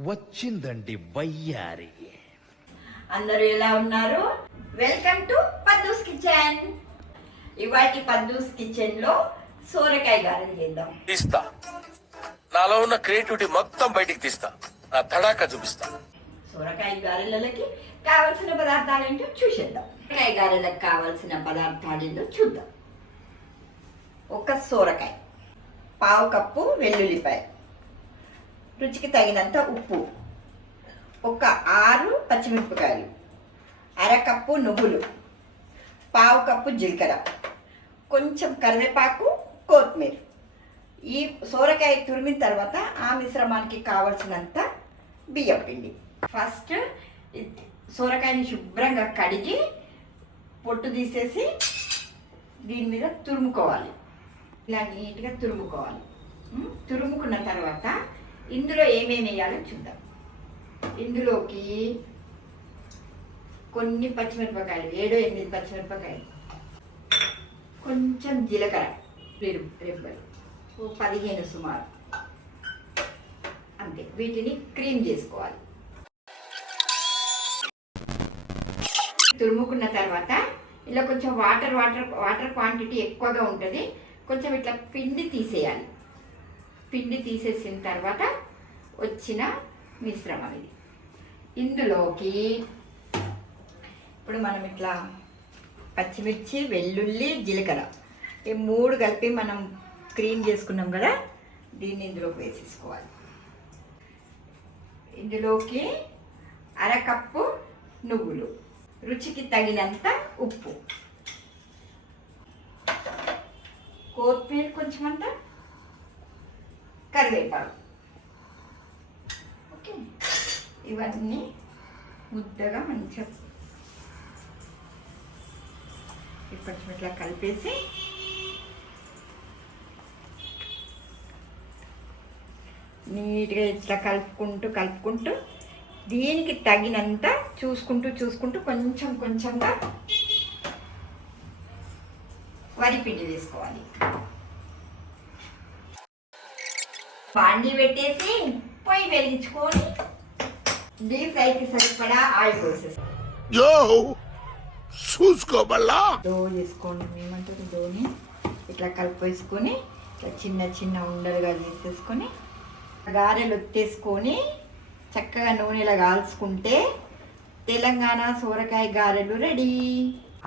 వచ్చిందండి వయ్యారి. అందరూ ఎలా ఉన్నారు? వెల్కమ్ టు పద్దూస్ కిచెన్ ఇవాటి పద్దూస్ కిచెన్లో సోరకాయ గారెలు చేద్దాం. తీస్తా. నాలో ఉన్న క్రియేటివిటీ మొత్తం బయటికి తీస్తా. నా తడాక చూపిస్తా. సోరకాయ గారెలకి కావలసిన పదార్థాలు ఏంటో చూసేద్దాం. సోరకాయ గారెలకు కావలసిన పదార్థాలు ఏంటో చూద్దాం. ఒక సోరకాయ పావు కప్పు వెల్లుల్లిపాయ. రుచికి తగినంత ఉప్పు. ఒక ఆరు పచ్చిమిరపకాయలు అరకప్పు నువ్వులు పావు కప్పు జీలకర్ర కొంచెం కరివేపాకు కొత్తిమీర. ఈ సోరకాయ తురిమిన తర్వాత ఆ మిశ్రమానికి కావలసినంత బియ్యం పిండి. ఫస్ట్ సోరకాయని శుభ్రంగా కడిగి పొట్టు తీసేసి దీని మీద తురుముకోవాలి. ఇలా నీట్గా తురుముకోవాలి. తురుముకున్న తర్వాత ఇందులో ఏమేమి వేయాలో చూద్దాం. ఇందులోకి కొన్ని పచ్చిమిరపకాయలు ఏడో ఎనిమిది పచ్చిమిరపకాయలు. కొంచెం జీలకర్ర రెబ్బలు ఓ పదిహేను సుమారు. అంతే. వీటిని క్రీమ్ చేసుకోవాలి. తురుముకున్న తర్వాత ఇలా కొంచెం వాటర్ వాటర్ వాటర్ క్వాంటిటీ ఎక్కువగా ఉంటుంది. కొంచెం ఇట్లా పిండి తీసేయాలి. పిండి తీసేసిన తర్వాత వచ్చిన మిశ్రమం ఇది. ఇందులోకి ఇప్పుడు మనం ఇట్లా పచ్చిమిర్చి వెల్లుల్లి జీలకర్ర ఈ మూడు కలిపి మనం క్రీమ్ చేసుకున్నాం కదా దీన్ని ఇందులోకి వేసేసుకోవాలి. ఇందులోకి అరకప్పు నువ్వులు రుచికి తగినంత ఉప్పు. కొత్తిమీర కొంచెం అంతా కరివేపాకు ఓకే. ఇవన్నీ ముద్దగా మంచిగా కొంచెం ఇట్లా కలిపేసి నీట్గా ఇట్లా కలుపుకుంటూ కలుపుకుంటూ దీనికి తగినంత చూసుకుంటూ చూసుకుంటూ కొంచెం కొంచెంగా వరి పిండి తీసుకోవాలి బాండి పెట్టేసి పొయ్యి వెలిగించుకొని డీప్ ఫ్రైకి సరిపడా ఆయిల్ పోసేసి. యో చూసుకోబల్లా దో చేసుకోండి ఏమంటారు దోని ఇట్లా కలిపేసుకొని ఇట్లా చిన్న చిన్న ఉండలుగా చేసేసుకొని గారెలు ఒత్తేసుకొని చక్కగా నూనెలో కాల్చుకుంటే తెలంగాణ సోరకాయ గారెలు రెడీ.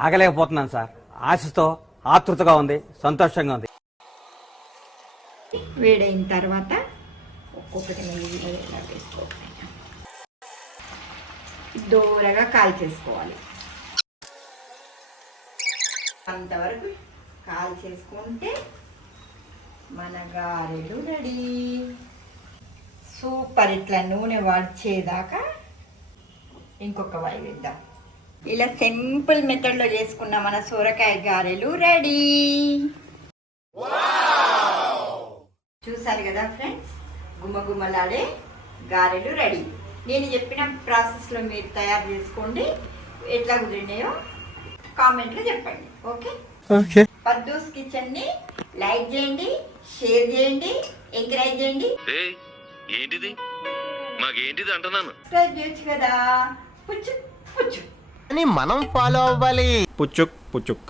ఆగలేకపోతున్నాను సార్. ఆశతో ఆతృతగా ఉంది సంతోషంగా ఉంది. వేడైన తర్వాత ఒక్కొక్కటి నెయ్యిలో ఇలా వేసుకోవాలి దూరగా కాల్చేసుకోవాలి. అంతవరకు కాల్ చేసుకుంటే మన గారెలు రెడీ. సూపర్ ఇట్లా నూనె వచ్చేదాకా ఇంకొక వాయి వేద్దాం. ఇలా సింపుల్ మెథడ్లో చేసుకున్న మన సొరకాయ గారెలు రెడీ. చూసారు కదా ఫ్రెండ్స్? గుమ్మగుమ్మలాడే గారెలు రెడీ. నేను చెప్పిన ప్రాసెస్లో మీరు తయారు చేసుకోండి. ఎట్లా కుదిరినాయో కామెంట్లో చెప్పండి. ఓకే? పద్దూస్ కిచెన్ని లైక్ చేయండి షేర్ చేయండి ఎంకరేజ్ చేయండి. ఏంటిది? మాకేంటిది అంటున్నాను? సబ్స్క్రైబ్ చేయొచ్చు కదా. పుచ్చు పుచ్చు అని మనం ఫాలో అవ్వాలి. పుచ్చుక్ పుచ్చుక్.